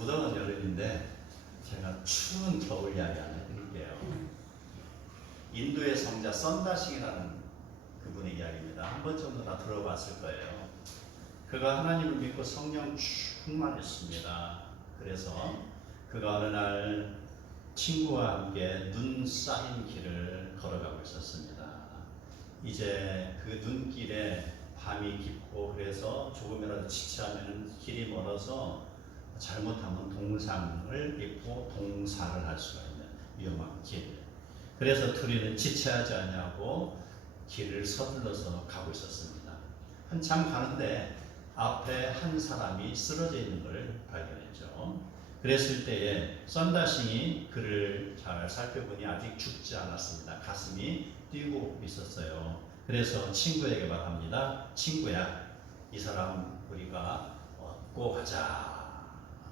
무더운 여름인데 제가 추운 겨울 이야기 하나 해드릴게요. 인도의 성자 썬다싱이라는 그분의 이야기입니다. 한 번쯤은 다 들어봤을 거예요. 그가 하나님을 믿고 성령 충만했습니다. 그래서 그가 어느 날 친구와 함께 눈 쌓인 길을 걸어가고 있었습니다. 이제 그 눈길에 밤이 깊고 그래서 조금이라도 지체하면 길이 멀어서 잘못하면 동상을 입고 동사를 할 수가 있는 위험한 길. 그래서 둘이는 지체하지 않냐고 길을 서둘러서 가고 있었습니다. 한참 가는데 앞에 한 사람이 쓰러져 있는 걸 발견했죠. 그랬을 때에 썬다싱이 그를 잘 살펴보니 아직 죽지 않았습니다. 가슴이 뛰고 있었어요. 그래서 친구에게 말합니다. 친구야, 이 사람 우리가 얻고 가자.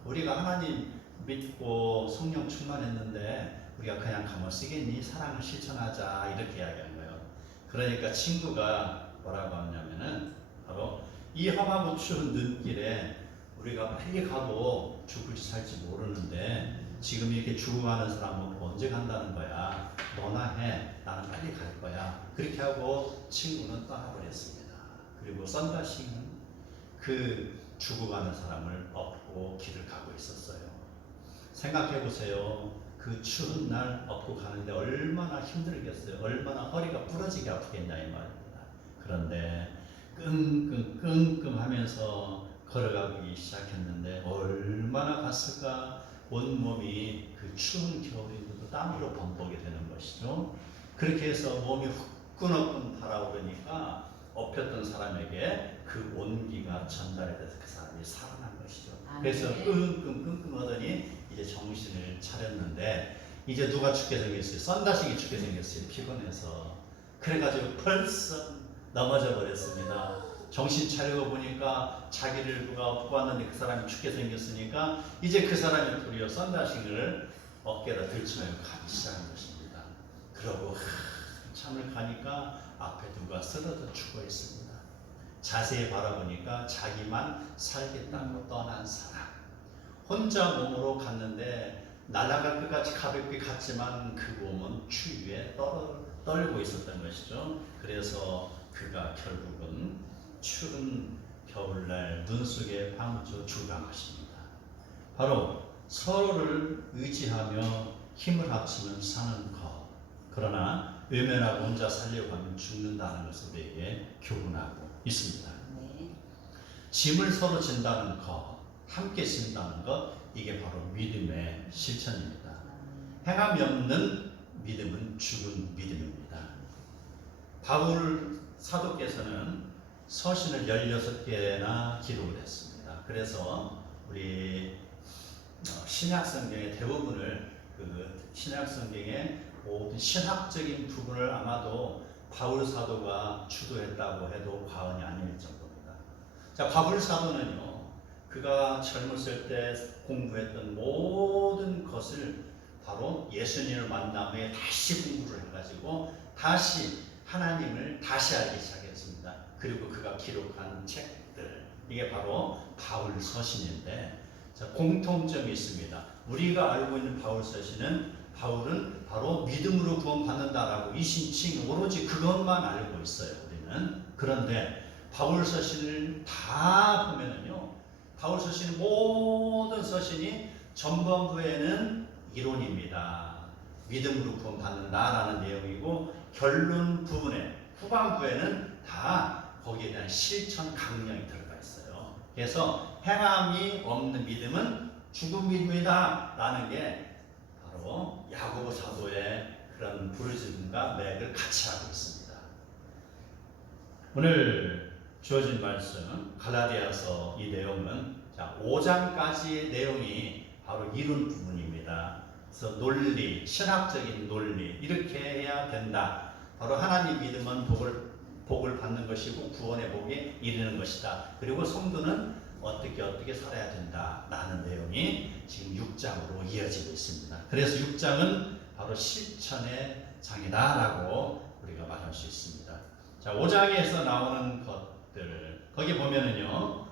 우리가 하나님 믿고 성령 충만했는데 우리가 그냥 가만 쓰겠니? 사랑을 실천하자. 이렇게 이야기한 거예요. 그러니까 친구가 뭐라고 하냐면은 바로 이 험하고 추운 눈길에 우리가 빨리 가도 죽을지 살지 모르는데 지금 이렇게 죽어가는 사람은 언제 간다는 거야. 너나 해. 나는 빨리 갈 거야. 그렇게 하고 친구는 떠나버렸습니다. 그리고 썬다싱은 그 죽어가는 사람을 업고 길을 가고 있었어요. 생각해 보세요. 그 추운 날 업고 가는데 얼마나 힘들겠어요. 얼마나 허리가 부러지게 아프겠냐 이 말입니다. 그런데 끙끙 하면서 걸어가기 시작했는데 얼마나 갔을까. 온몸이 그 추운 겨울인데도 땀으로 범벅이 되는 것이죠. 그렇게 해서 몸이 후끈후끈 달아오르니까 업혔던 사람에게 그 온기가 전달이 돼서 그 사람이 살아난 것이죠. 그래서 끙끙 하더니 이제 정신을 차렸는데 이제 누가 죽게 생겼어요? 썬다싱이 죽게 생겼어요. 피곤해서. 그래가지고 벌써 넘어져 버렸습니다. 정신 차리고 보니까 자기를 누가 업고 왔는데 그 사람이 죽게 생겼으니까 이제 그 사람이 도리어 썬다싱을 어깨에다 들치며 가기 시작한 것입니다. 그러고 한참을 가니까 앞에 누가 쓰러져 죽어 있습니다. 자세히 바라보니까 자기만 살겠다고 떠난 사람. 혼자 몸으로 갔는데 날아갈 것까지 가볍게 갔지만 그 몸은 추위에 떨고 있었던 것이죠. 그래서 그가 결국은 추운 겨울날 눈 속에 파묻혀 죽어간 것입니다. 바로 서로를 의지하며 힘을 합치면 사는 것. 그러나 외면하고 혼자 살려고 하면 죽는다는 것을 우리에게 교훈하고 있습니다. 짐을 서로 진다는 것, 함께 진다는 것, 이게 바로 믿음의 실천입니다. 행함이 없는 믿음은 죽은 믿음입니다. 바울 사도께서는 서신을 16개나 기록을 했습니다. 그래서 우리 신약성경의 대부분을 신약성경의 모든 신학적인 부분을 아마도 바울 사도가 주도했다고 해도 과언이 아닐 정도입니다. 자, 바울 사도는요, 그가 젊었을 때 공부했던 모든 것을 바로 예수님을 만난 후에 다시 공부를 해가지고 다시 하나님을 다시 알기 시작했습니다. 그리고 그가 기록한 책들, 이게 바로 바울 서신인데, 자, 공통점이 있습니다. 우리가 알고 있는 바울 서신은 바울은 바로 믿음으로 구원받는다라고 이신칭 오로지 그것만 알고 있어요. 우리는. 그런데 바울 서신을 다 보면은요, 바울 서신 모든 서신이 전반부에는 이론입니다. 믿음으로 구원받는다라는 내용이고 결론 부분에 후반부에는 다 거기에 대한 실천 강령이 들어가 있어요. 그래서 행함이 없는 믿음은 죽은 믿음이다 라는 게 바로 야고보 사도의 그런 부르짖음과 맥을 같이 하고 있습니다. 오늘 주어진 말씀 갈라디아서 이 내용은 5장까지의 내용이 바로 이론 부분입니다. 그래서 논리, 신학적인 논리, 이렇게 해야 된다. 바로 하나님 믿음은 복을 받는 것이고 구원의 복에 이르는 것이다. 그리고 성도는 어떻게 살아야 된다. 라는 내용이 지금 6장으로 이어지고 있습니다. 그래서 6장은 바로 실천의 장이다라고 우리가 말할 수 있습니다. 자, 5장에서 나오는 것들, 거기 보면은요,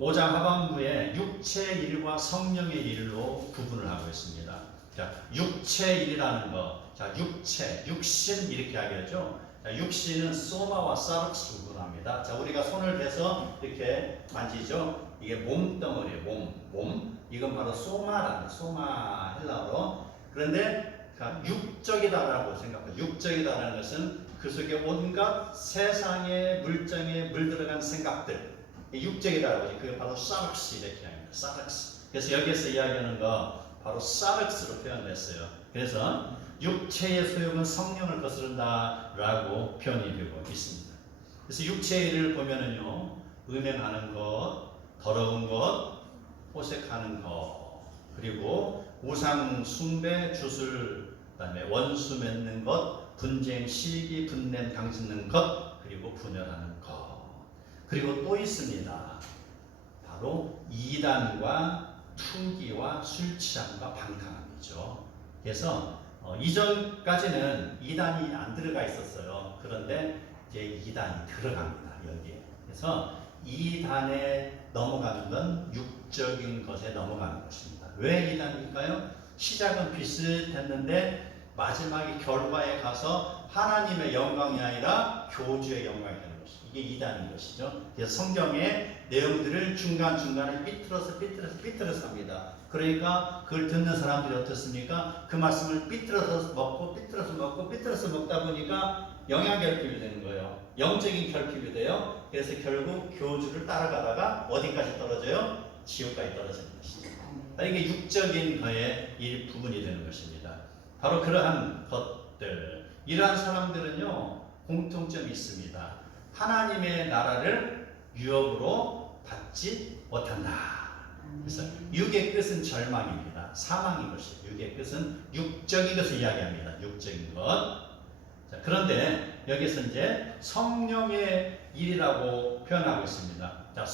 5장 하반부에 육체의 일과 성령의 일로 구분을 하고 있습니다. 자, 육체의 일이라는 거, 자, 육체, 육신 이렇게 하겠죠. 자, 육신은 소마와 사르스 구분합니다. 자, 우리가 손을 대서 이렇게 만지죠. 이게 몸덩어리예요. 몸. 이건 바로 소마라는 소마 헬라어로. 그런데 자, 육적이다라고 생각해요. 육적이다라는 것은 그 속에 온갖 세상의 물정에 물들어간 생각들, 육적이라고 하죠. 그게 바로 사르스 이렇게 합니다. 사르스. 그래서 여기서 이야기하는 거 바로 사르스로 표현됐어요. 그래서 육체의 소욕은 성령을 거스른다라고 표현이 되고 있습니다. 그래서 육체의 일을 보면은요, 음행하는 것, 더러운 것, 호색하는 것, 그리고 우상 숭배, 주술, 그다음에 원수 맺는 것, 분쟁, 시기, 분냄, 당짓는 것, 그리고 분열하는 것. 그리고 또 있습니다. 바로 이단과 투기와 술 취함과 방탕함이죠. 그래서 이전까지는 이단이 안 들어가 있었어요. 그런데 이제 이단이 들어갑니다. 여기에. 그래서 이단에 넘어가는 건 육적인 것에 넘어가는 것입니다. 왜 이단일까요? 시작은 비슷했는데 마지막에 결과에 가서 하나님의 영광이 아니라 교주의 영광이 되는 것이죠. 이게 이단인 것이죠. 그래서 성경의 내용들을 중간중간에 삐뚤어서 합니다. 그러니까 그걸 듣는 사람들이 어떻습니까? 그 말씀을 삐뚤어서 먹다 보니까 영양결핍이 되는 거예요. 영적인 결핍이 돼요. 그래서 결국 교주를 따라가다가 어디까지 떨어져요? 지옥까지 떨어지는 것이죠. 이게 육적인 거의 일부분이 되는 것입니다. 바로 그러한 것들, 이러한 사람들은요, 공통점이 있습니다. 하나님의 나라를 유업으로 받지 못한다. 그래서 육의 끝은 절망입니다. 사망인 것이에요. 육의 끝은 육적인 것을 이야기합니다. 육적인 것. 자, 그런데 여기서 이제 성령의 일이라고 표현하고 있습니다. 자,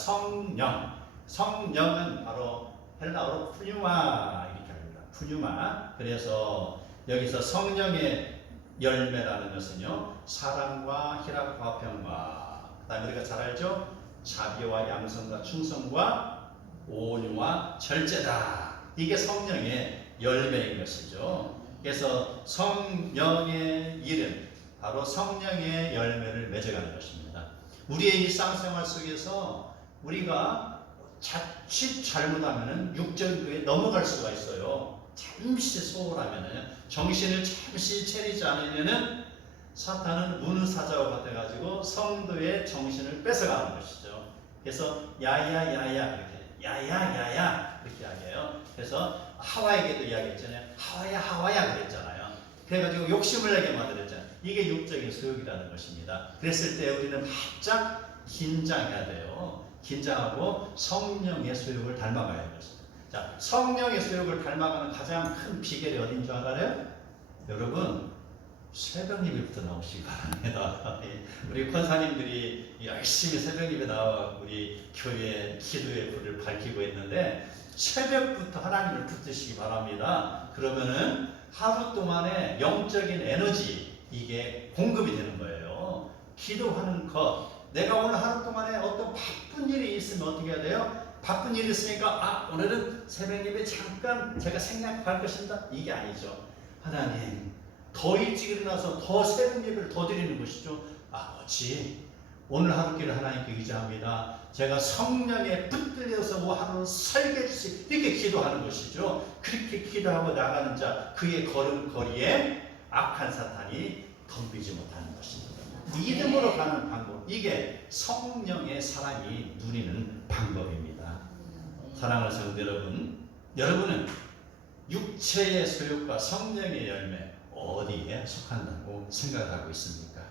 성령은 바로 헬라어로 푸뉴마 이렇게 합니다. 푸뉴마. 그래서 여기서 성령의 열매라는 것은요, 사랑과 희락과 화평과, 그다음에 우리가 잘 알죠? 자비와 양성과 충성과 온유와 절제다. 이게 성령의 열매인 것이죠. 그래서 성령의 일은 바로 성령의 열매를 맺어가는 것입니다. 우리의 일상생활 속에서 우리가 자칫 잘못하면 육적인 거에 넘어갈 수가 있어요. 잠시 소홀하면, 정신을 잠시 차리지 않으면 사탄은 우는 사자와 같아가지고 성도의 정신을 뺏어가는 것이죠. 그래서 야야야야 이렇게 이야기해요. 그래서 하와에게도 이야기했잖아요. 하와야 그랬잖아요. 그래가지고 욕심을 내게 만들었잖아요. 이게 육적인 소욕이라는 것입니다. 그랬을 때 우리는 바짝 긴장해야 돼요. 긴장하고 성령의 소욕을 닮아가야 하는 것입니다. 자, 성령의 소욕을 닮아가는 가장 큰 비결이 어딘 줄 알아요? 여러분, 새벽 예배부터 나오시기 바랍니다. 우리 권사님들이 열심히 새벽 예배 나와 우리 교회 기도의 불을 밝히고 있는데 새벽부터 하나님을 붙드시기 바랍니다. 그러면은 하루 동안의 영적인 에너지, 이게 공급이 되는 거예요. 기도하는 것. 내가 오늘 하루 동안에 어떤 바쁜 일이 있으면 어떻게 해야 돼요? 바쁜 일이 있으니까 오늘은 새벽 예배 잠깐 제가 생략할 것입니다. 이게 아니죠. 하나님, 더 일찍 일어나서 더 새벽 예배를 더 드리는 것이죠. 아버지, 오늘 하루길을 하나님께 의지합니다. 제가 성령에 붙들려서 하루를 살게 해주시, 이렇게 기도하는 것이죠. 그렇게 기도하고 나가는 자, 그의 걸음걸이에 악한 사탄이 덤비지 못하는 것입니다. 믿음으로 가는 방법, 이게 성령의 사랑이 누리는 방법입니다. 사랑하는 성도 여러분, 여러분은 육체의 소욕과 성령의 열매 어디에 속한다고 생각하고 있습니까?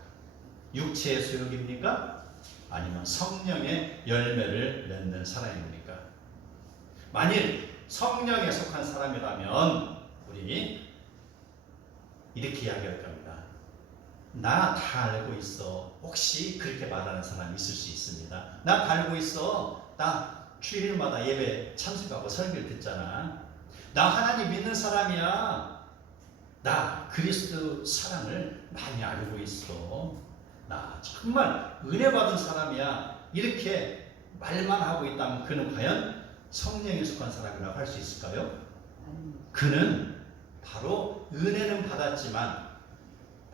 육체의 소욕입니까? 아니면 성령의 열매를 맺는 사람입니까? 만일 성령에 속한 사람이라면 우리 이렇게 이야기할 겁니다. 나 다 알고 있어. 혹시 그렇게 말하는 사람이 있을 수 있습니다. 나 다 알고 있어. 나 주일마다 예배 참석하고 설교를 듣잖아. 나 하나님 믿는 사람이야. 나 그리스도 사랑을 많이 알고 있어. 나 정말 은혜 받은 사람이야. 이렇게 말만 하고 있다면 그는 과연 성령에 속한 사람이라고 할 수 있을까요? 아닙니다. 그는 바로 은혜는 받았지만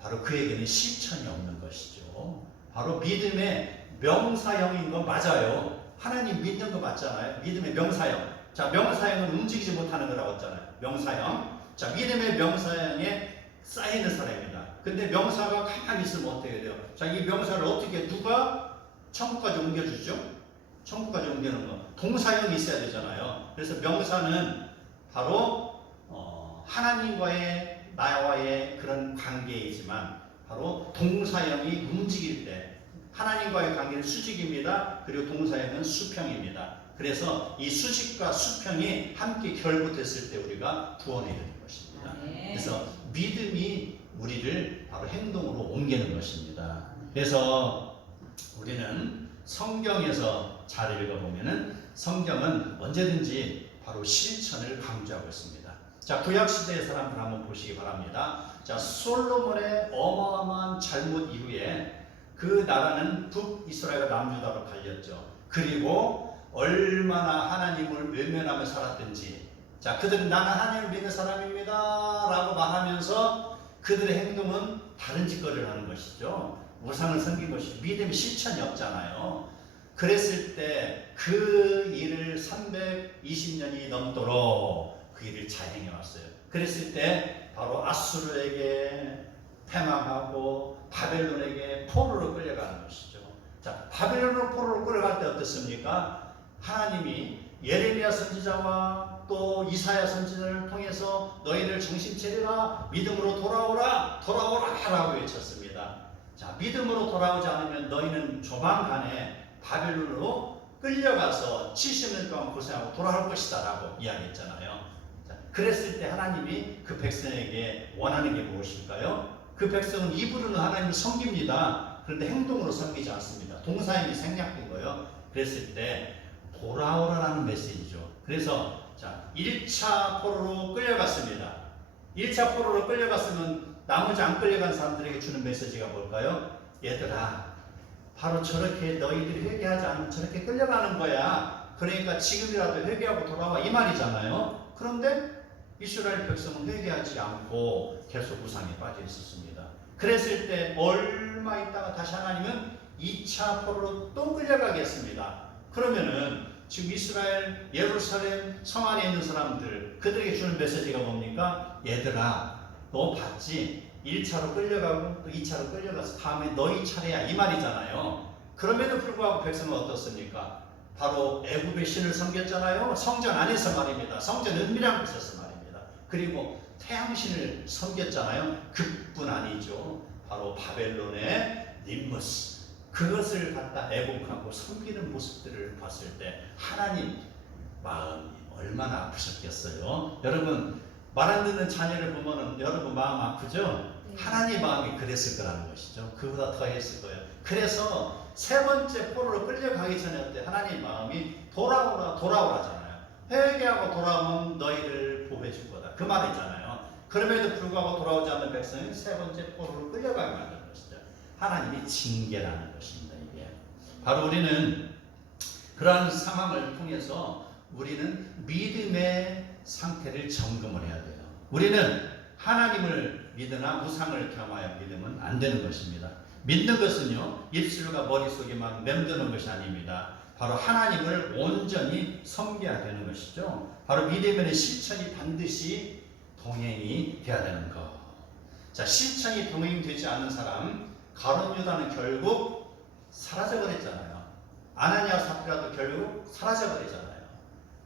바로 그에게는 실천이 없는 것이죠. 바로 믿음의 명사형인 건 맞아요. 하나님 믿는 거 맞잖아요. 믿음의 명사형. 자, 명사형은 움직이지 못하는 거라고 했잖아요. 명사형. 자, 믿음의 명사형에 쌓이는 사람입니다. 근데 명사가 가만히 있으면 어떻게 돼요? 자, 이 명사를 어떻게 누가 천국까지 옮겨주죠? 천국까지 옮기는 거. 동사형이 있어야 되잖아요. 그래서 명사는 바로 하나님과의 나와의 그런 관계이지만 바로 동사형이 움직일 때 하나님과의 관계는 수직입니다. 그리고 동사형은 수평입니다. 그래서 이 수직과 수평이 함께 결부됐을 때 우리가 구원에 이르는 것입니다. 그래서 믿음이 우리를 바로 행동으로 옮기는 것입니다. 그래서 우리는 성경에서 잘 읽어보면은 성경은 언제든지 바로 실천을 강조하고 있습니다. 자, 구약시대의 사람들 한번 보시기 바랍니다. 자, 솔로몬의 어마어마한 잘못 이후에 그 나라는 북이스라엘과 남유다로 갈렸죠. 그리고 얼마나 하나님을 외면하며 살았든지, 자, 그들은 나는 하나님을 믿는 사람입니다 라고 말하면서 그들의 행동은 다른 짓거리를 하는 것이죠. 우상을 섬긴 것이 믿음의 실천이 없잖아요. 그랬을 때 그 일을 320년이 넘도록 그 일을 잘 행해왔어요. 그랬을 때 바로 아수르에게 패망하고 바벨론에게 포로로 끌려가는 것이죠. 자, 바벨론으로 포로로 끌려갈 때 어떻습니까? 하나님이 예레미야 선지자와 또 이사야 선지자를 통해서 너희를 정신 차리라, 믿음으로 돌아오라, 돌아오라 라고 외쳤습니다. 자, 믿음으로 돌아오지 않으면 너희는 조만간에 바벨론으로 끌려가서 70년 동안 고생하고 돌아올 것이다 라고 이야기했잖아요. 자, 그랬을 때 하나님이 그 백성에게 원하는 게 무엇일까요? 그 백성은 입으로는 하나님을 섬깁니다. 그런데 행동으로 섬기지 않습니다. 동사임이 생략된 거예요. 그랬을 때 돌아오라는 메시지죠. 그래서 자, 1차 포로로 끌려갔습니다. 1차 포로로 끌려갔으면 나머지 안 끌려간 사람들에게 주는 메시지가 뭘까요? 얘들아, 바로 저렇게 너희들이 회개하지 않으면 저렇게 끌려가는 거야. 그러니까 지금이라도 회개하고 돌아와 이 말이잖아요. 그런데 이스라엘 백성은 회개하지 않고 계속 우상에 빠져 있었습니다. 그랬을 때 얼마 있다가 다시 하나님은 2차 포로로 또 끌려가겠습니다. 그러면은 지금 이스라엘 예루살렘 성 안에 있는 사람들 그들에게 주는 메시지가 뭡니까? 얘들아, 너 봤지? 1차로 끌려가고 또 2차로 끌려가서 다음에 너희 차례야 이 말이잖아요. 그럼에도 불구하고 백성은 어떻습니까? 바로 애굽의 신을 섬겼잖아요. 성전 안에서 말입니다. 성전 은밀한 곳에서 말입니다. 그리고 태양신을 섬겼잖아요. 그뿐 아니죠. 바로 바벨론의 림무스, 그것을 갖다 애곡하고 섬기는 모습들을 봤을 때 하나님 마음이 얼마나 아프셨겠어요. 여러분, 말 안 듣는 자녀를 보면 여러분 마음 아프죠? 하나님 마음이 그랬을 거라는 것이죠. 그보다 더 했을 거예요. 그래서 세 번째 포로로 끌려가기 전에 어때? 하나님 마음이 돌아오라 돌아오라잖아요. 회개하고 돌아오면 너희를 보호해 줄 거다. 그 말이잖아요. 그럼에도 불구하고 돌아오지 않는 백성은 세 번째 포로로 끌려가게 만드는 것이죠. 하나님이 징계라는 것입니다. 이게 바로 우리는 그러한 상황을 통해서 우리는 믿음의 상태를 점검을 해야 돼요. 우리는 하나님을 믿으나 우상을 겸하여 믿으면 안 되는 것입니다. 믿는 것은요, 입술과 머릿속에만 맴드는 것이 아닙니다. 바로 하나님을 온전히 섬겨야 되는 것이죠. 바로 믿음의 실천이 반드시 동행이 되어야 되는 것. 자, 실천이 동행되지 않는 사람, 가룟 유다는 결국 사라져버렸잖아요. 아나니아 사피라도 결국 사라져버리잖아요.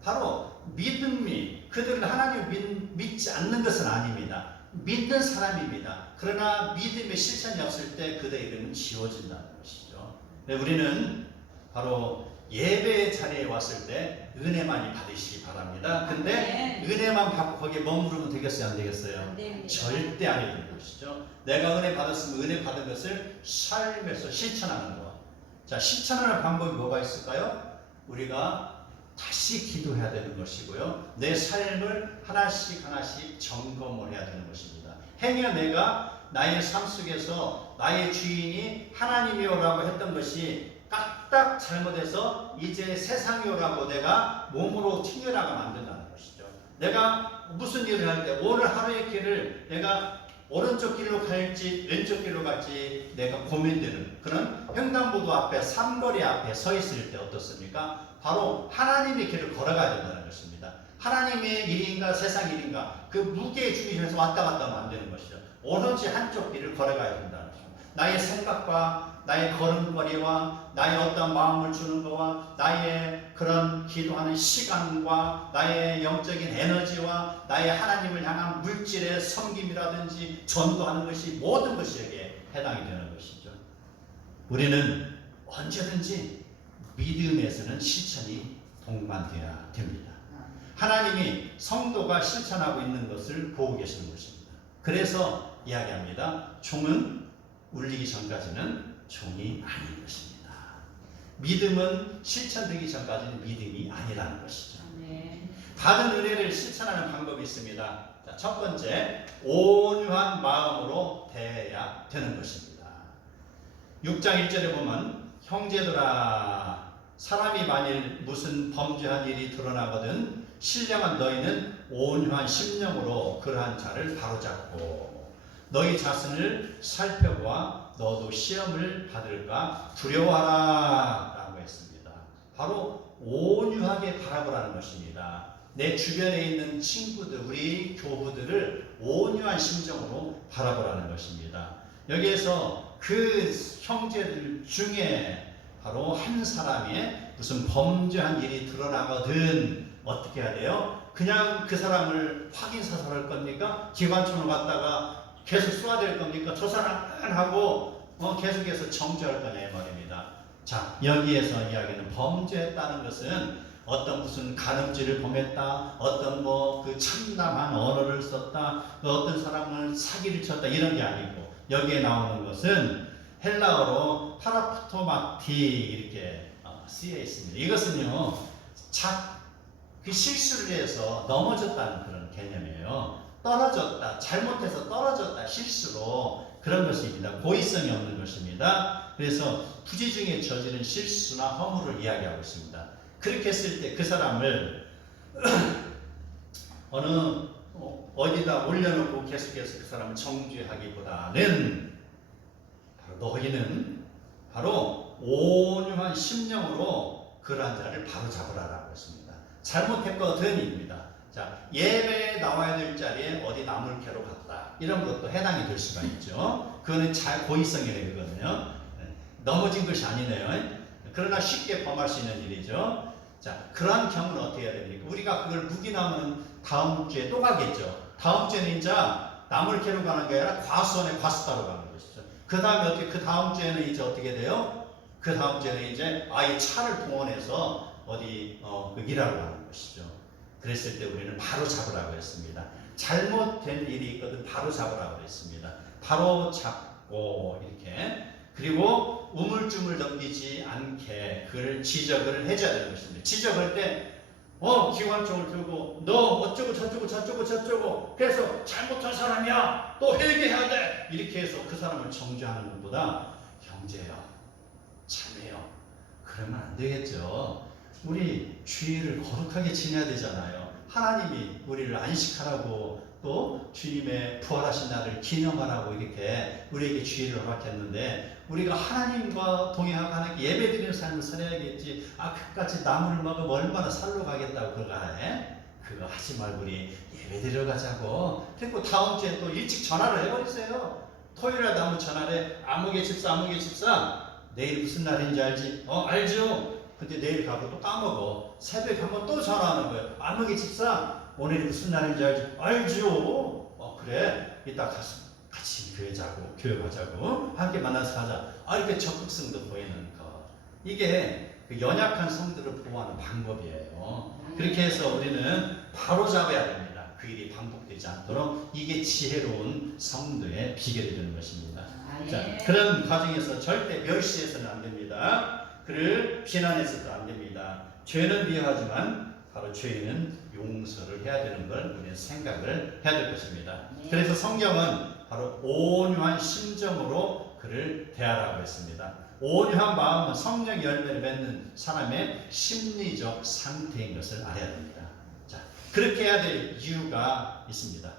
바로 믿음이, 그들은 하나님을 믿지 않는 것은 아닙니다. 믿는 사람입니다. 그러나 믿음의 실천이 없을 때 그들의 이름은 지워진다는 것이죠. 우리는 바로 예배의 자리에 왔을 때 은혜만이 받으시기 바랍니다. 근데 은혜만 받고 거기에 머무르면 되겠어요? 안 되겠어요? 안 됩니다. 절대 안 되는 것이죠. 내가 은혜 받았으면 은혜 받은 것을 삶에서 실천하는 것. 자, 실천하는 방법이 뭐가 있을까요? 우리가 다시 기도해야 되는 것이고요. 내 삶을 하나씩 하나씩 점검을 해야 되는 것입니다. 행여 내가 나의 삶 속에서 나의 주인이 하나님이오라고 했던 것이 까딱 잘못해서 이제 세상이 오라고 내가 몸으로 튕겨나가면 안 된다는 것이죠. 내가 무슨 일을 할 때 오늘 하루의 길을 내가 오른쪽 길로 갈지 왼쪽 길로 갈지 내가 고민되는 그런 횡단보도 앞에 삼거리 앞에 서 있을 때 어떻습니까? 바로 하나님의 길을 걸어가야 된다는 것입니다. 하나님의 일인가 세상 일인가 그 무게 중심에서 왔다 갔다 하면 안 되는 것이죠. 오로지 한쪽 길을 걸어가야 된다는 것입니다. 나의 생각과 나의 걸음걸이와 나의 어떤 마음을 주는 것과 나의 그런 기도하는 시간과 나의 영적인 에너지와 나의 하나님을 향한 물질의 섬김이라든지 전도하는 것이 모든 것이 여기에 해당이 되는 것이죠. 우리는 언제든지 믿음에서는 실천이 동반되어야 됩니다. 하나님이 성도가 실천하고 있는 것을 보고 계시는 것입니다. 그래서 이야기합니다. 종은 울리기 전까지는 종이 아닌 것입니다. 믿음은 실천되기 전까지는 믿음이 아니라는 것이죠. 네. 받은 은혜를 실천하는 방법이 있습니다. 자, 첫 번째, 온유한 마음으로 대해야 되는 것입니다. 6장 1절에 보면 형제들아 사람이 만일 무슨 범죄한 일이 드러나거든 신령한 너희는 온유한 심령으로 그러한 자를 바로잡고 너희 자신을 살펴보아 너도 시험을 받을까 두려워하라 라고 했습니다. 바로 온유하게 바라보라는 것입니다. 내 주변에 있는 친구들, 우리 교부들을 온유한 심정으로 바라보라는 것입니다. 여기에서 그 형제들 중에 바로 한 사람이 무슨 범죄한 일이 드러나거든 어떻게 해야 돼요? 그냥 그 사람을 확인사살할 겁니까? 기관총을 갖다가 계속 쏘아댈 겁니까? 저 사람은 하고 계속해서 정죄할 거냐 말입니다. 자, 여기에서 이야기는 범죄했다는 것은 어떤 무슨 간음죄를 범했다, 어떤 그 참담한 언어를 썼다, 어떤 사람을 사기를 쳤다 이런 게 아니고 여기에 나오는 것은 헬라어로 파라프토마티 이렇게 쓰여 있습니다. 이것은요, 그 실수를 해서 넘어졌다는 그런 개념이에요. 떨어졌다, 잘못해서 떨어졌다, 실수로 그런 것입니다. 고의성이 없는 것입니다. 그래서 부지 중에 저지른 실수나 허물을 이야기하고 있습니다. 그렇게 했을 때 그 사람을 어디다 올려놓고 계속해서 그 사람을 정죄하기보다는 바로 너희는 바로 온유한 심령으로 그러한 자를 바로 잡으라라고 했습니다. 잘못했거든입니다. 자, 예배에 나와야 될 자리에 어디 나물 캐러 갔다. 이런 것도 해당이 될 수가 있죠. 그거는 고의성이 되거든요. 넘어진 것이 아니네요. 그러나 쉽게 범할 수 있는 일이죠. 자, 그러한 경우는 어떻게 해야 됩니까? 우리가 그걸 묵인하면 다음 주에 또 가겠죠. 다음 주에는 이제 나물 캐러 가는 게 아니라 과수원에 과수 따러 가는 것이죠. 그 다음에 그 다음 주에는 이제 어떻게 돼요? 그 다음 주에는 이제 아예 차를 동원해서 어디 일하러 가는 것이죠. 그랬을 때 우리는 바로 잡으라고 했습니다. 잘못된 일이 있거든 바로 잡으라고 했습니다. 바로 잡고 이렇게 그리고 우물쭈물 넘기지 않게 그를 지적을 해줘야 되는 것입니다. 지적할 때 기관총을 들고 너 어쩌고 저쩌고 그래서 잘못한 사람이야 또 회개해야 돼 이렇게 해서 그 사람을 정죄하는 것보다 형제요 참해요 그러면 안 되겠죠. 우리 주일을 거룩하게 지내야 되잖아요. 하나님이 우리를 안식하라고 또 주님의 부활하신 날을 기념하라고 이렇게 우리에게 주일을 허락했는데 우리가 하나님과 동행하고 하나님께 예배드리는 삶을 살아야겠지. 그까지 나무를 먹으면 얼마나 살러 가겠다고 그거 해? 그거 하지 말고 우리 예배드리러 가자고. 그리고 다음 주에 또 일찍 전화를 해버리세요. 토요일에 한번 전화를 해. 아무개 집사 내일 무슨 날인지 알지? 알죠? 근데 내일 가고 또 까먹어. 새벽에 한번 또 전화하는 거예요. 아무개 집사 오늘이 무슨 날인지 알지? 알죠? 그래. 이따 가서 같이 교회 가자고 함께 만나서 가자. 이렇게 적극성도 보이는 것. 이게 그 연약한 성들을 보호하는 방법이에요. 그렇게 해서 우리는 바로 잡아야 됩니다. 그 일이 반복되지 않도록 이게 지혜로운 성도의 비결이 되는 것입니다. 자, 그런 과정에서 절대 멸시해서는 안 됩니다. 그를 비난해서도 안 됩니다. 죄는 미워하지만 바로 죄인은 용서를 해야 되는 걸 우리는 생각을 해야 될 것입니다. 그래서 성경은 바로 온유한 심정으로 그를 대하라고 했습니다. 온유한 마음은 성령의 열매를 맺는 사람의 심리적 상태인 것을 알아야 됩니다. 자, 그렇게 해야 될 이유가 있습니다.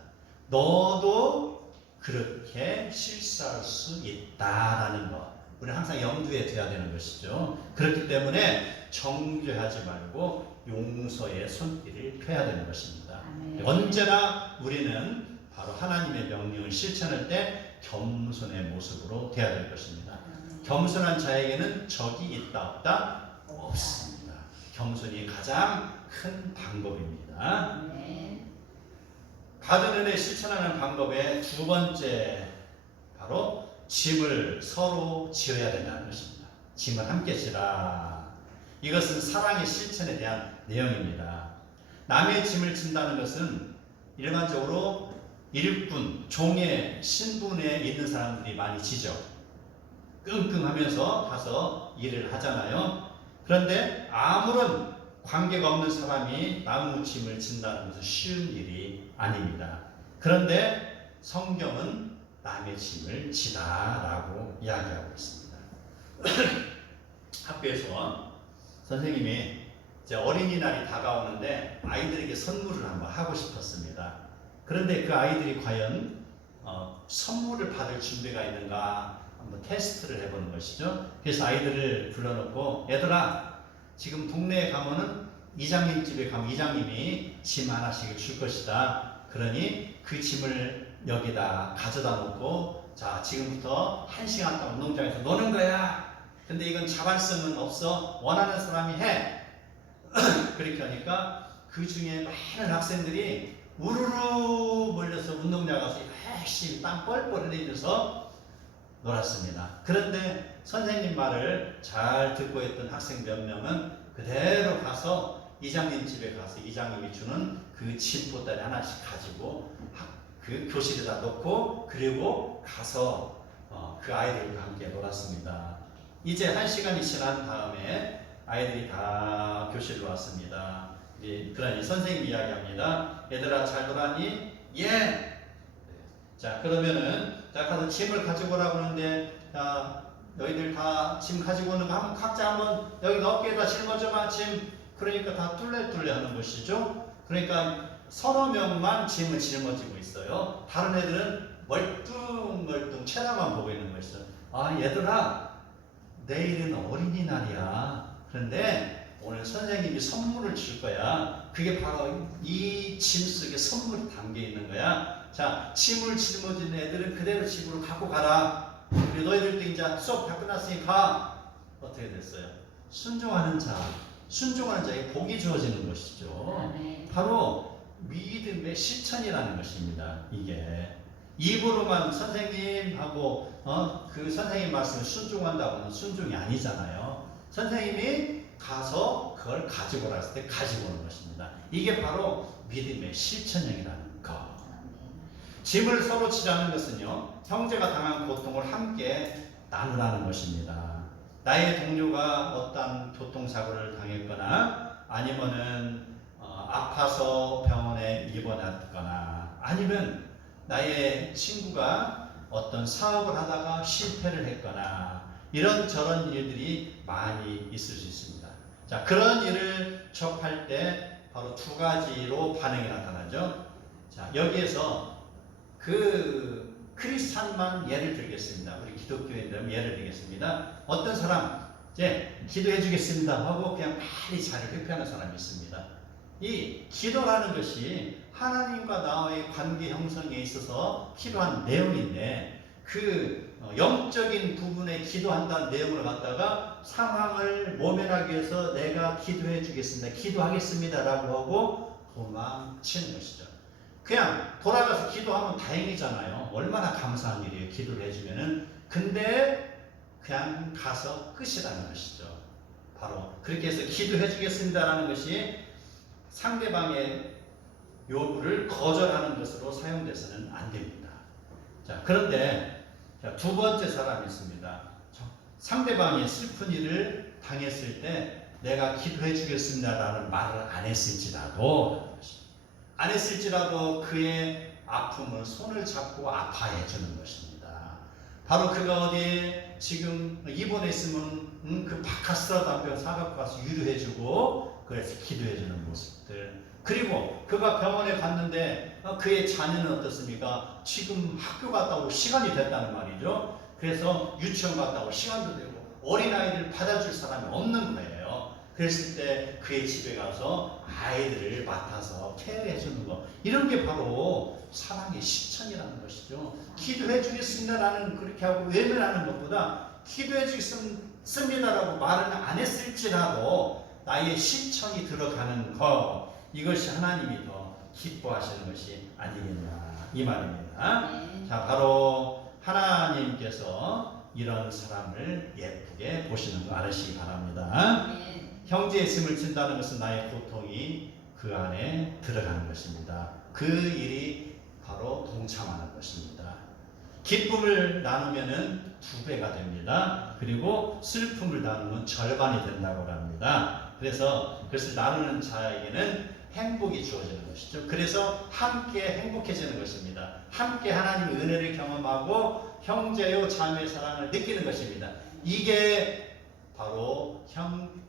너도 그렇게 실수할 수 있다라는 것. 우리는 항상 염두에 둬야 되는 것이죠. 그렇기 때문에 정죄하지 말고 용서의 손길을 펴야 되는 것입니다. 언제나 우리는 바로 하나님의 명령을 실천할 때 겸손의 모습으로 돼야 될 것입니다. 겸손한 자에게는 적이 있다 없다? 없습니다. 겸손이 가장 큰 방법입니다. 받은 은혜 실천하는 방법의 두 번째 바로 짐을 서로 지어야 된다는 것입니다. 짐을 함께 지라. 이것은 사랑의 실천에 대한 내용입니다. 남의 짐을 진다는 것은 일반적으로 일꾼, 종의 신분에 있는 사람들이 많이 지죠. 끙끙하면서 가서 일을 하잖아요. 그런데 아무런 관계가 없는 사람이 나무 짐을 진다는 것은 쉬운 일이 아닙니다. 그런데 성경은 남의 짐을 지다라고 이야기하고 있습니다. 학교에서 선생님이 이제 어린이날이 다가오는데 아이들에게 선물을 한번 하고 싶었습니다. 그런데 그 아이들이 과연 선물을 받을 준비가 있는가 한번 테스트를 해보는 것이죠. 그래서 아이들을 불러놓고 얘들아 지금 동네에 가면은 이장님 집에 가면 이장님이 짐 하나씩을 줄 것이다. 그러니 그 짐을 여기다 가져다 놓고 자 지금부터 1시간 동안 운동장에서 노는 거야. 근데 이건 자발성은 없어. 원하는 사람이 해. 그렇게 하니까 그 중에 많은 학생들이 우르르 몰려서 운동장 가서 열심히 땀 뻘뻘 흘리면서 놀았습니다. 그런데 선생님 말을 잘 듣고 있던 학생 몇 명은 그대로 가서 이장님 집에 가서 이장님이 주는 그 짐보따리 하나씩 가지고 그 교실에다 놓고 그리고 가서 그 아이들과 함께 놀았습니다. 이제 1시간이 지난 다음에 아이들이 다 교실로 왔습니다. 그러니 선생님이 이야기합니다. 얘들아 잘 놀았니? 예! 자 그러면은 자 가서 짐을 가지고 오라고 하는데 자 너희들 다 짐 가지고 오는 거 한번 각자 한번 여기 어깨에다 짊어져봐 짐. 그러니까 다 뚫레뚫레 하는 것이죠. 그러니까 서너 명만 짐을 짊어지고 있어요. 다른 애들은 멀뚱멀뚱 쳐다만 보고 있는 것이죠. 아 얘들아 내일은 어린이날이야. 그런데 오늘 선생님이 선물을 줄 거야. 그게 바로 이 짐 속에 선물이 담겨 있는 거야. 자, 짐을 짊어진 애들은 그대로 집으로 갖고 가라. 그리고 너희들도 이제 수업 다 끝났으니 가. 어떻게 됐어요? 순종하는 자에게 복이 주어지는 것이죠. 바로 믿음의 실천이라는 것입니다. 이게 입으로만 선생님하고 그 선생님 말씀을 순종한다고 하면 순종이 아니잖아요. 선생님이 가서 그걸 가지고 오라 했을 때 가지고 오는 것입니다. 이게 바로 믿음의 실천형이라는 것. 짐을 서로 지라는 것은요, 형제가 당한 고통을 함께 나누라는 것입니다. 나의 동료가 어떤 교통사고를 당했거나 아니면은 아파서 병원에 입원했거나 아니면 나의 친구가 어떤 사업을 하다가 실패를 했거나 이런저런 일들이 많이 있을 수 있습니다. 자, 그런 일을 접할 때 바로 두 가지로 반응이 나타나죠. 자, 여기에서 그 크리스찬만 예를 들겠습니다. 우리 기독교인들 예를 들겠습니다. 어떤 사람 이제 기도해 주겠습니다 하고 그냥 빨리 자리를 회피하는 사람이 있습니다. 이 기도라는 것이 하나님과 나와의 관계 형성에 있어서 필요한 내용인데 그 영적인 부분에 기도한다는 내용을 갖다가 상황을 모면하기 위해서 내가 기도해 주겠습니다. 기도하겠습니다 라고 하고 도망치는 것이죠. 그냥 돌아가서 기도하면 다행이잖아요. 얼마나 감사한 일이에요. 기도를 해주면은. 근데 그냥 가서 끝이라는 것이죠. 바로 그렇게 해서 기도해 주겠습니다라는 것이 상대방의 요구를 거절하는 것으로 사용돼서는 안 됩니다. 자, 그런데 두 번째 사람이 있습니다. 상대방이 슬픈 일을 당했을 때 내가 기도해 주겠습니다라는 말을 안 했을지라도 그의 아픔을 손을 잡고 아파해 주는 것입니다. 바로 그가 어디에 지금 입원해 있으면 그 바카스라도 한 병 사갖고 가서 위로해주고 그래서 기도해주는 모습들. 그리고 그가 병원에 갔는데 그의 자녀는 어떻습니까? 지금 학교 갔다 오고 시간이 됐다는 말이죠. 그래서 유치원 갔다 오고 시간도 되고 어린아이를 받아줄 사람이 없는 거예요. 그랬을 때 그의 집에 가서 아이들을 맡아서 케어해 주는 거, 이런 게 바로 사랑의 실천이라는 것이죠. 기도해 주겠습니다라는 그렇게 하고 외면하는 것보다 기도해 주겠습니다라고 말은 안 했을지라도 나의 실천이 들어가는 것, 이것이 하나님이 더 기뻐하시는 것이 아니겠나 이 말입니다. 자, 바로 하나님께서 이런 사람을 예쁘게 보시는 거 알으시기 바랍니다. 형제의 짐을 진다는 것은 나의 고통이 그 안에 들어가는 것입니다. 그 일이 바로 동참하는 것입니다. 기쁨을 나누면은 2배가 됩니다. 그리고 슬픔을 나누면 절반이 된다고 합니다. 그래서 그것을 나누는 자에게는 행복이 주어지는 것이죠. 그래서 함께 행복해지는 것입니다. 함께 하나님의 은혜를 경험하고 형제요 자매의 사랑을 느끼는 것입니다. 이게 바로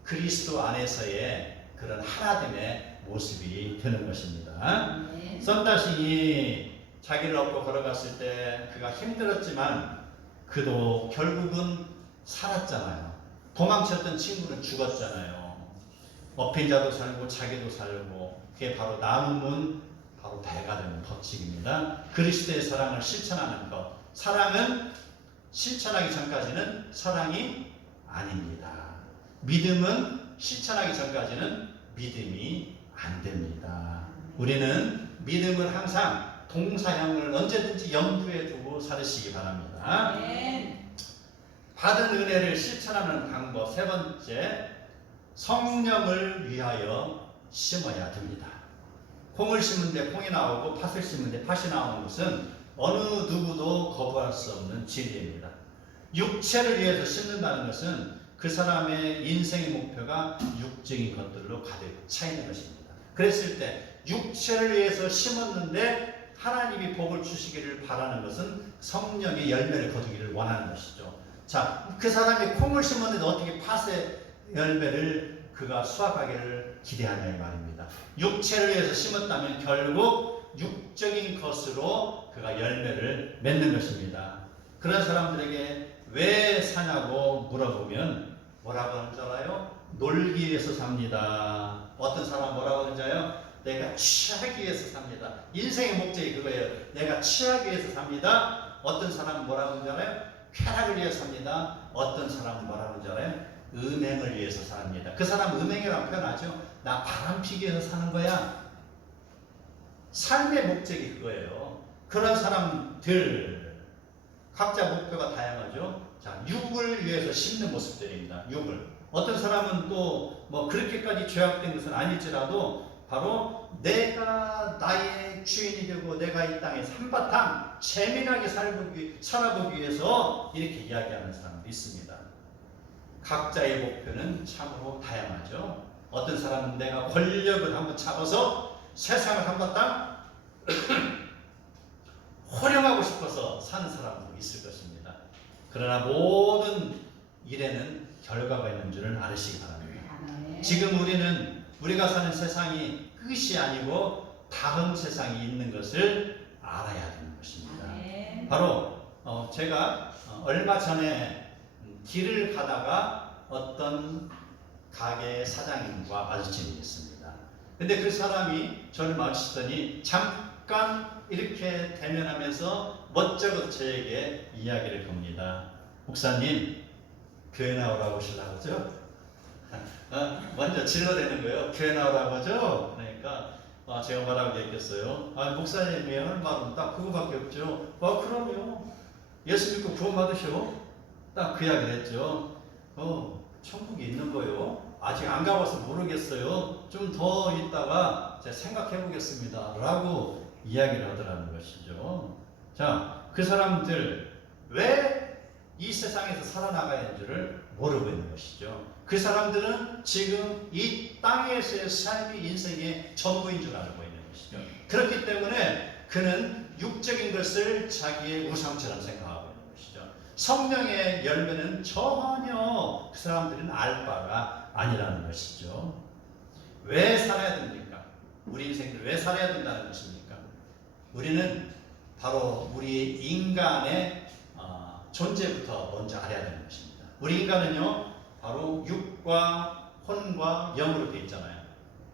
그리스도 안에서의 그런 하나됨의 모습이 되는 것입니다. 썬다싱이 자기를 얻고 걸어갔을 때 그가 힘들었지만 그도 결국은 살았잖아요. 도망쳤던 친구는 죽었잖아요. 업힌 자도 살고 자기도 살고, 그게 바로 남은 바로 배가 되는 법칙입니다. 그리스도의 사랑을 실천하는 것. 사랑은 실천하기 전까지는 사랑이 아닙니다. 믿음은 실천하기 전까지는 믿음이 안 됩니다. 우리는 믿음을 항상 동사형을 언제든지 염두에 두고 살으시기 바랍니다. 받은 은혜를 실천하는 방법, 3번째, 성령을 위하여 심어야 됩니다. 콩을 심은 데 콩이 나오고 팥을 심은 데 팥이 나오는 것은 어느 누구도 거부할 수 없는 진리입니다. 육체를 위해서 심는다는 것은 그 사람의 인생의 목표가 육적인 것들로 가득 차 있는 것입니다. 그랬을 때 육체를 위해서 심었는데 하나님이 복을 주시기를 바라는 것은 성령의 열매를 거두기를 원하는 것이죠. 자, 그 사람이 콩을 심었는데 어떻게 팥의 열매를 그가 수확하기를 기대하냐 이 말입니다. 육체를 위해서 심었다면 결국 육적인 것으로 그가 열매를 맺는 것입니다. 그런 사람들에게 왜 사냐고 물어보면 뭐라고 하는 줄 알아요? 놀기 위해서 삽니다. 어떤 사람 뭐라고 하는지 알아요? 내가 취하기 위해서 삽니다. 인생의 목적이 그거예요. 내가 취하기 위해서 삽니다. 어떤 사람은 뭐라고 하는지 알아요? 쾌락을 위해서 삽니다. 어떤 사람은 뭐라고 하는지 알아요? 음행을 위해서 삽니다. 그 사람 음행이라고 표현하죠. 나 바람 피기 위해서 사는 거야. 삶의 목적이 그거예요. 그런 사람들 각자 목표가 다양하죠. 자, 육을 위해서 심는 모습들입니다. 육을. 어떤 사람은 또 뭐 그렇게까지 죄악된 것은 아닐지라도 바로 내가 나의 주인이 되고 내가 이 땅에서 한바탕 재미나게 살아보기 위해서 이렇게 이야기하는 사람도 있습니다. 각자의 목표는 참으로 다양하죠. 어떤 사람은 내가 권력을 한번 잡아서 세상을 한바탕 활용하고 싶어서 사는 사람도 있을 것입니다. 그러나 모든 일에는 결과가 있는 줄을 알으시기 바랍니다. 지금 우리가 사는 세상이 끝이 아니고 다음 세상이 있는 것을 알아야 되는 것입니다. 바로 제가 얼마 전에 길을 가다가 어떤 가게 사장님과 마주친 일이 있습니다. 근데 그 사람이 저를 마주치더니 잠깐 이렇게 대면하면서 멋쩍어 저에게 이야기를 겁니다. 목사님, 교회 나오라고 하시려고 하죠? 먼저 질러대는 거예요. 교회 나오라고 하죠? 그러니까 제가 뭐라고 얘기했어요? 목사님이 하는 말은 딱 그거밖에 없죠. 그럼요. 예수 믿고 구원 받으셔. 딱 그 이야기를 했죠. 천국이 있는 거요. 아직 안 가봐서 모르겠어요. 좀 더 있다가 제가 생각해 보겠습니다. 라고 이야기를 하더라는 것이죠. 자, 그 사람들 왜 이 세상에서 살아나가야 하는 줄을 모르고 있는 것이죠. 그 사람들은 지금 이 땅에서의 삶이 인생의 전부인 줄 알고 있는 것이죠. 그렇기 때문에 그는 육적인 것을 자기의 우상처럼 생각하고 있는 것이죠. 성령의 열매는 전혀 그 사람들은 알 바가 아니라는 것이죠. 왜 살아야 됩니까? 우리 인생들 왜 살아야 된다는 것입니까? 우리는 바로 우리 인간의 존재부터 먼저 알아야 되는 것입니다. 우리 인간은요, 바로 육과 혼과 영으로 되어 있잖아요.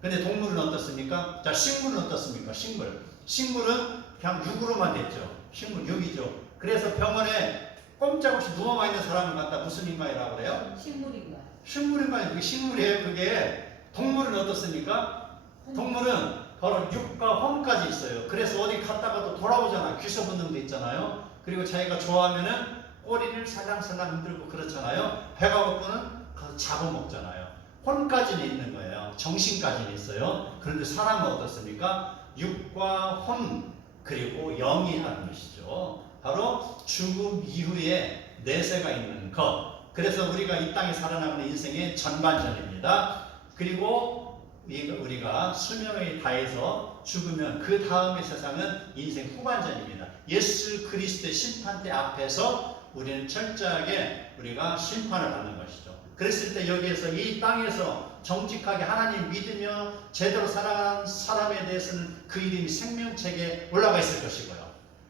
근데 동물은 어떻습니까? 자, 식물은 어떻습니까? 식물은 그냥 육으로만 됐죠. 식물 육이죠. 그래서 병원에 꼼짝없이 누워만 있는 사람을 갖다 무슨 인간이라고 그래요? 식물인가? 식물인간이 그게 식물이에요. 그게 동물은 어떻습니까? 동물은 바로 육과 혼까지 있어요. 그래서 어디 갔다가도 돌아오잖아. 귀소 본능도 있잖아요. 그리고 자기가 좋아하면은 꼬리를 살랑살랑 흔들고 그렇잖아요. 배가 고프면 가서 잡아먹잖아요. 혼까지는 있는 거예요. 정신까지는 있어요. 그런데 사람은 어떻습니까? 육과 혼 그리고 영이 하는 것이죠. 바로 죽음 이후에 내세가 있는 것. 그래서 우리가 이 땅에 살아남는 인생의 전반전입니다. 그리고 우리가 수명을 다해서 죽으면 그 다음의 세상은 인생 후반전입니다. 예수 그리스도의 심판대 앞에서 우리는 철저하게 우리가 심판을 받는 것이죠. 그랬을 때 여기에서 이 땅에서 정직하게 하나님 믿으며 제대로 살아가는 사람에 대해서는 그 이름이 생명책에 올라가 있을 것이고요.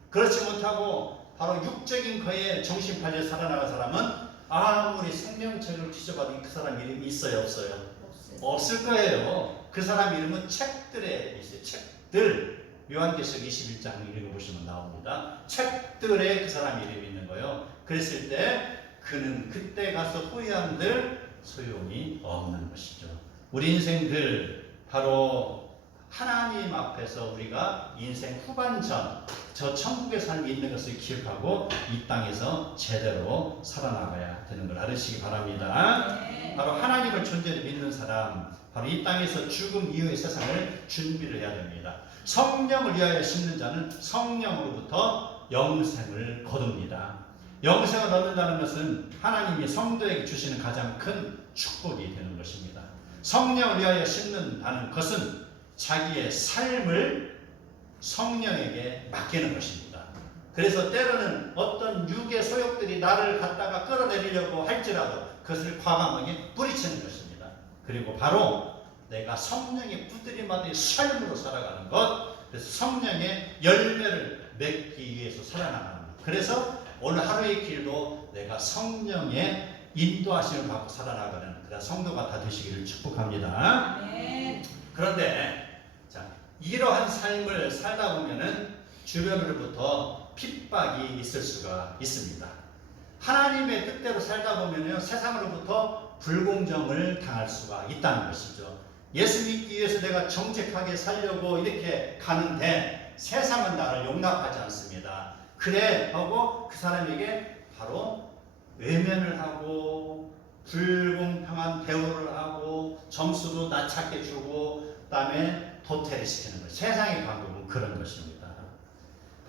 그렇지 못하고 바로 육적인 거에 정신 팔려 살아나간 사람은 아무리 생명책을 뒤져봐도 그 사람 이름이 있어요, 없어요? 없을 거예요. 그 사람 이름은 책들에 있어요. 책들. 요한계시록 21장 읽어보시면 나옵니다. 책들에 그 사람 이름이 있는 거예요. 그랬을 때 그는 그때 가서 후회한들 소용이 없는 것이죠. 우리 인생들 바로 하나님 앞에서 우리가 인생 후반전 저 천국의 삶이 있는 것을 기억하고 이 땅에서 제대로 살아나가야 되는 걸 알으시기 바랍니다. 바로 하나님을 존재로 믿는 사람, 바로 이 땅에서 죽음 이후의 세상을 준비를 해야 됩니다. 성령을 위하여 심는 자는 성령으로부터 영생을 거둡니다. 영생을 얻는다는 것은 하나님이 성도에게 주시는 가장 큰 축복이 되는 것입니다. 성령을 위하여 심는다는 것은 자기의 삶을 성령에게 맡기는 것입니다. 그래서 때로는 어떤 육의 소욕들이 나를 갖다가 끌어내리려고 할지라도 그것을 과감하게 뿌리치는 것입니다. 그리고 바로 내가 성령의 부드림하는 삶으로 살아가는 것, 그래서 성령의 열매를 맺기 위해서 살아나가는 것. 그래서 오늘 하루의 길도 내가 성령의 인도하심을 받고 살아나가는 그런 성도가 다 되시기를 축복합니다. 그런데 자, 이러한 삶을 살다 보면은 주변으로부터 핍박이 있을 수가 있습니다. 하나님의 뜻대로 살다 보면요, 세상으로부터 불공정을 당할 수가 있다는 것이죠. 예수 믿기 위해서 내가 정직하게 살려고 이렇게 가는데 세상은 나를 용납하지 않습니다. 그래 하고 그 사람에게 바로 외면을 하고 불공평한 대우를 하고 점수도 낮게 주고 그다음에 도태를 시키는 것. 세상의 방법은 그런 것입니다.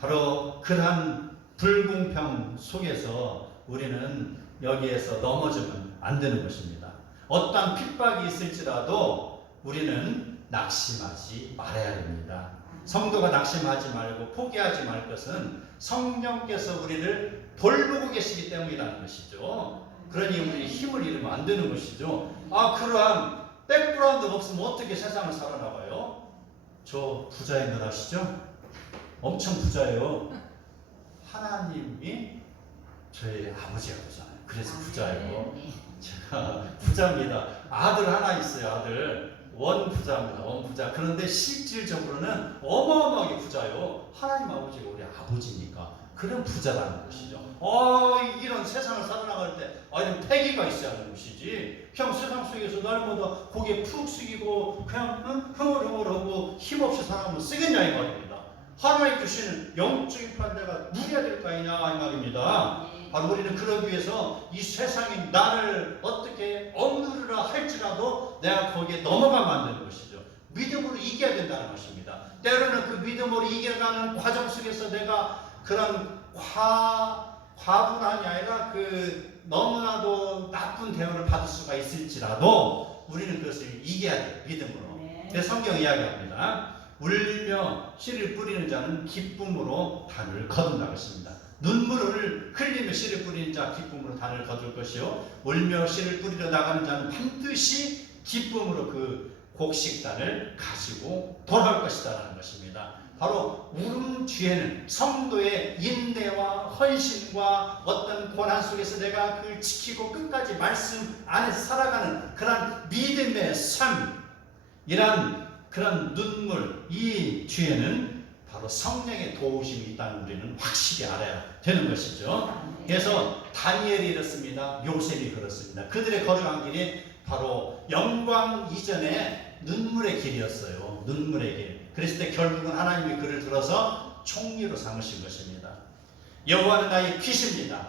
바로 그러한 불공평 속에서 우리는 여기에서 넘어지면 안 되는 것입니다. 어떠한 핍박이 있을지라도 우리는 낙심하지 말아야 됩니다. 성도가 낙심하지 말고 포기하지 말 것은 성령께서 우리를 돌보고 계시기 때문이라는 것이죠. 그러니 우리 힘을 잃으면 안 되는 것이죠. 그러한 백그라운드 없으면 어떻게 세상을 살아나가요? 저 부자인 걸 아시죠? 엄청 부자예요. 하나님이 저희 아버지가 부자예요. 그래서 부자예요. 제가 부자입니다. 아들 하나 있어요. 아들. 원부자입니다. 원부자. 그런데 실질적으로는 어마어마하게 부자요. 하나님 아버지가 우리 아버지니까 그런 부자라는 것이죠. 이런 세상을 살아나갈 때 이런 패기가 있어야 하는 것이지. 그냥 세상 속에서 날마다 고개 푹 숙이고 그냥 흥얼흥얼하고 힘없이 살아가면 쓰겠냐 이 말입니다. 하나님 주시는 영적인 판대가 누려야 될 거 아니냐 이 말입니다. 바로 우리는 그러기 위해서 이 세상이 나를 어떻게 억누르라 할지라도 내가 거기에 넘어가면 안 되는 것이죠. 믿음으로 이겨야 된다는 것입니다. 때로는 그 믿음으로 이겨가는 과정 속에서 내가 그런 과분함이 아니라 그 너무나도 나쁜 대우를 받을 수가 있을지라도 우리는 그것을 이겨야 돼요. 믿음으로. 그래서 성경 이야기합니다. 울며 씨를 뿌리는 자는 기쁨으로 단을 거둔다고 했습니다. 눈물을 흘리며 씨를 뿌리는 자 기쁨으로 단을 거둘 것이요 울며 씨를 뿌리러 나가는 자는 반드시 기쁨으로 그 곡식단을 가지고 돌아올 것이다라는 것입니다. 바로 울음 뒤에는 성도의 인내와 헌신과 어떤 고난 속에서 내가 그걸 지키고 끝까지 말씀 안에서 살아가는 그런 믿음의 삶이란 그런 눈물, 이 뒤에는 바로 성령의 도우심이 있다는 우리는 확실히 알아야 되는 것이죠. 그래서 다니엘이 이렇습니다. 요셉이 그렇습니다. 그들의 걸어간 길이 바로 영광 이전에 눈물의 길이었어요. 눈물의 길. 그랬을 때 결국은 하나님이 그를 들어서 총리로 삼으신 것입니다. 여호와는 나의 빛입니다.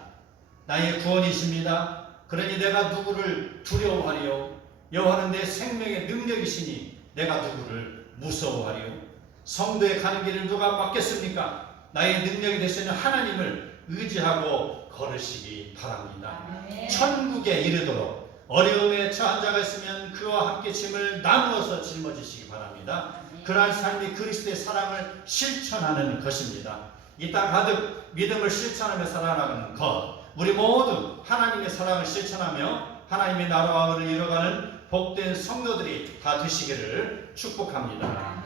나의 구원이십니다. 그러니 내가 누구를 두려워하리요? 여호와는 내 생명의 능력이시니 내가 누구를 무서워하리요? 성도의 가는 길을 누가 막겠습니까? 나의 능력이 되시는 하나님을 의지하고 걸으시기 바랍니다. 천국에 이르도록 어려움에 처한 자가 있으면 그와 함께 짐을 나누어서 짊어지시기 바랍니다. 그러한 삶이 그리스도의 사랑을 실천하는 것입니다. 이 땅 가득 믿음을 실천하며 살아가는 것, 우리 모두 하나님의 사랑을 실천하며 하나님의 나라와 의를 이뤄가는 복된 성도들이 다 되시기를 축복합니다.